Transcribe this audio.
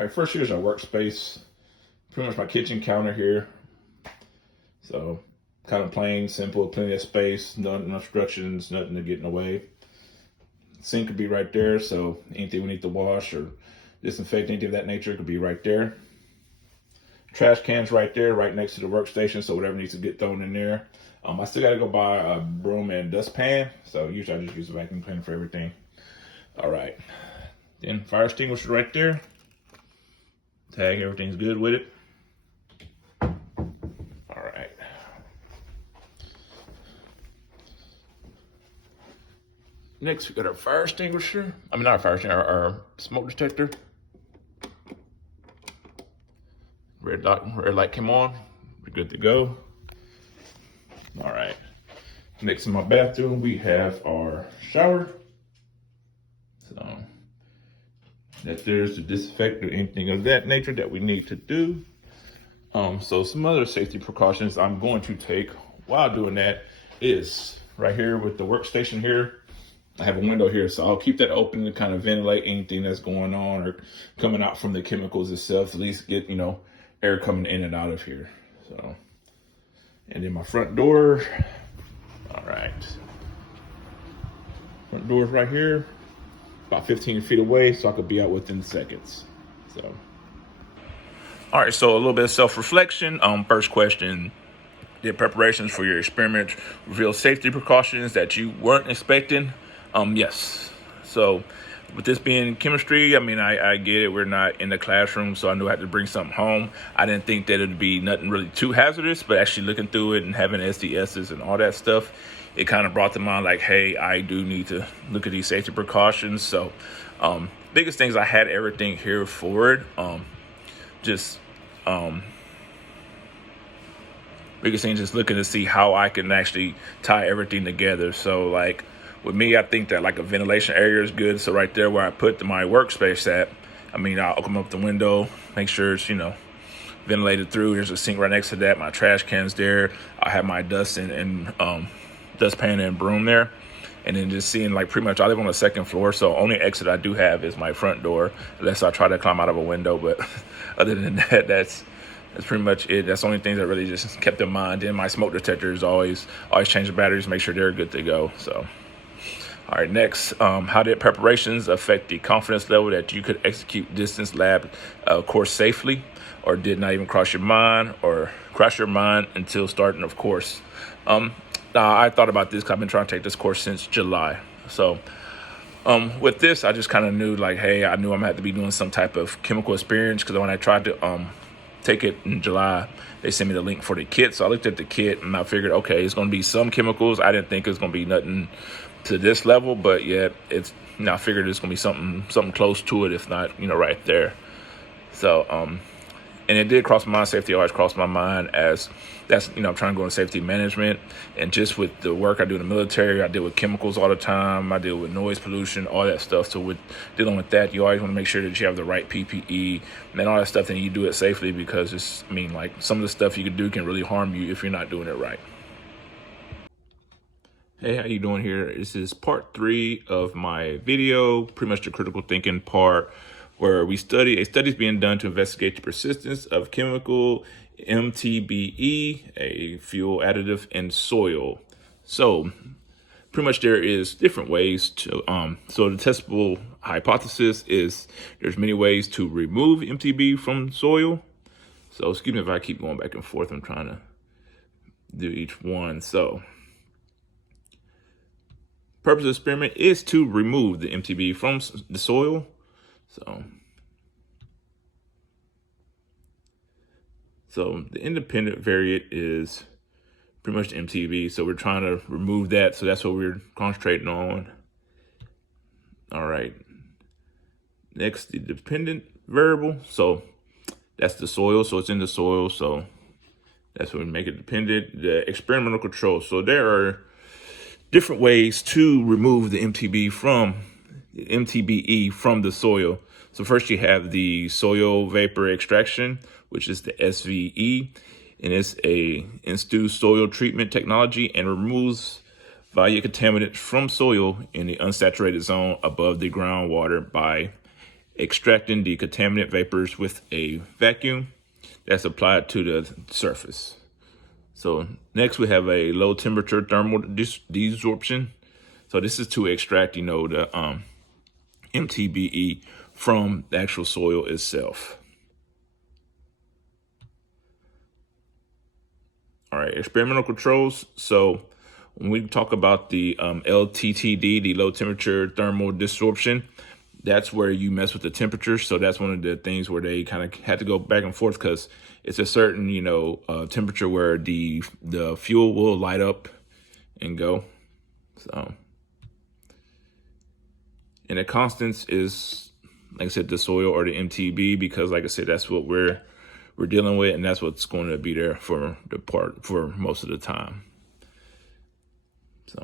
All right, first here's our workspace. Pretty much my kitchen counter here. So kind of plain, simple, plenty of space, no obstructions, nothing to get in the way. Sink could be right there, so anything we need to wash or disinfect, anything of that nature could be right there. Trash cans right there, right next to the workstation, so whatever needs to get thrown in there. I still got to go buy a broom and dustpan, so usually I just use a vacuum cleaner for everything. All right, then fire extinguisher right there. Tag, everything's good with it. All right. Next, we got our fire extinguisher. I mean, not our fire extinguisher, our smoke detector. Red light came on. We're good to go. All right. Next in my bathroom, we have our shower. So that there's to disinfect or anything of that nature that we need to do. So some other safety precautions I'm going to take while doing that is right here with the workstation here. I have a window here, so I'll keep that open to kind of ventilate anything that's going on or coming out from the chemicals itself. At least get, air coming in and out of here. So, and then my front door. All right. Front door's right here, about 15 feet away, so I could be out within seconds. So. All right, so a little bit of self-reflection. First question, did preparations for your experiment reveal safety precautions that you weren't expecting? Yes. So with this being chemistry, I mean, I get it. We're not in the classroom, so I knew I had to bring something home. I didn't think that it'd be nothing really too hazardous, but actually looking through it and having SDSs and all that stuff, it kind of brought to mind like, hey, I do need to look at these safety precautions. So biggest things, I had everything here for it. Biggest thing, just looking to see how I can actually tie everything together. So like with me, I think that like a ventilation area is good. So right there where I put my workspace at, I mean, I'll open up the window, make sure it's, ventilated through. There's a sink right next to that. My trash can's there. I have my dust and dustpan and broom there. And then just seeing like pretty much I live on the second floor. So only exit I do have is my front door, unless I try to climb out of a window. But other than that, that's pretty much it. That's the only thing that really just kept in mind. Then my smoke detector is always change the batteries, make sure they're good to go. So, all right, next, how did preparations affect the confidence level that you could execute distance lab course safely, or did not even cross your mind until starting of course? I thought about this because I've been trying to take this course since July. So with this, I just kind of knew like, hey, I knew I'm gonna have to be doing some type of chemical experience, because when I tried to take it in July, they sent me the link for the kit. So I looked at the kit and I figured, okay, it's going to be some chemicals. I didn't think it was going to be nothing to this level, but yeah, I figured it's going to be something close to it, if not, right there. So, and it did cross my mind. Safety always crossed my mind, as that's, I'm trying to go into safety management. And just with the work I do in the military, I deal with chemicals all the time. I deal with noise pollution, all that stuff. So with dealing with that, you always want to make sure that you have the right PPE and all that stuff, and you do it safely, because like some of the stuff you can do can really harm you if you're not doing it right. Hey, how you doing here? This is part 3 of my video, pretty much the critical thinking part, where a study's being done to investigate the persistence of chemical MTBE, a fuel additive, in soil. So pretty much there is different ways to, so the testable hypothesis is there's many ways to remove MTBE from soil. So excuse me if I keep going back and forth, I'm trying to do each one. So purpose of the experiment is to remove the MTBE from the soil. So the independent variant is pretty much the MTBE. So we're trying to remove that. So that's what we're concentrating on. All right. Next, the dependent variable. So that's the soil. So it's in the soil. So that's what we make it dependent. The experimental control. So there are different ways to remove the MTBE from the soil. So first you have the soil vapor extraction, which is the SVE, and it's a induced soil treatment technology and removes valuable contaminants from soil in the unsaturated zone above the groundwater by extracting the contaminant vapors with a vacuum that's applied to the surface. So next we have a low temperature thermal desorption. So this is to extract, the MTBE from the actual soil itself. All right, experimental controls. So when we talk about the LTTD, the low temperature thermal desorption, that's where you mess with the temperature. So that's one of the things where they kind of had to go back and forth because it's a certain, temperature where the fuel will light up and go. So, and the constants is, like I said, the soil or the MTB, because like I said, that's what we're dealing with, and that's what's going to be there for most of the time. So.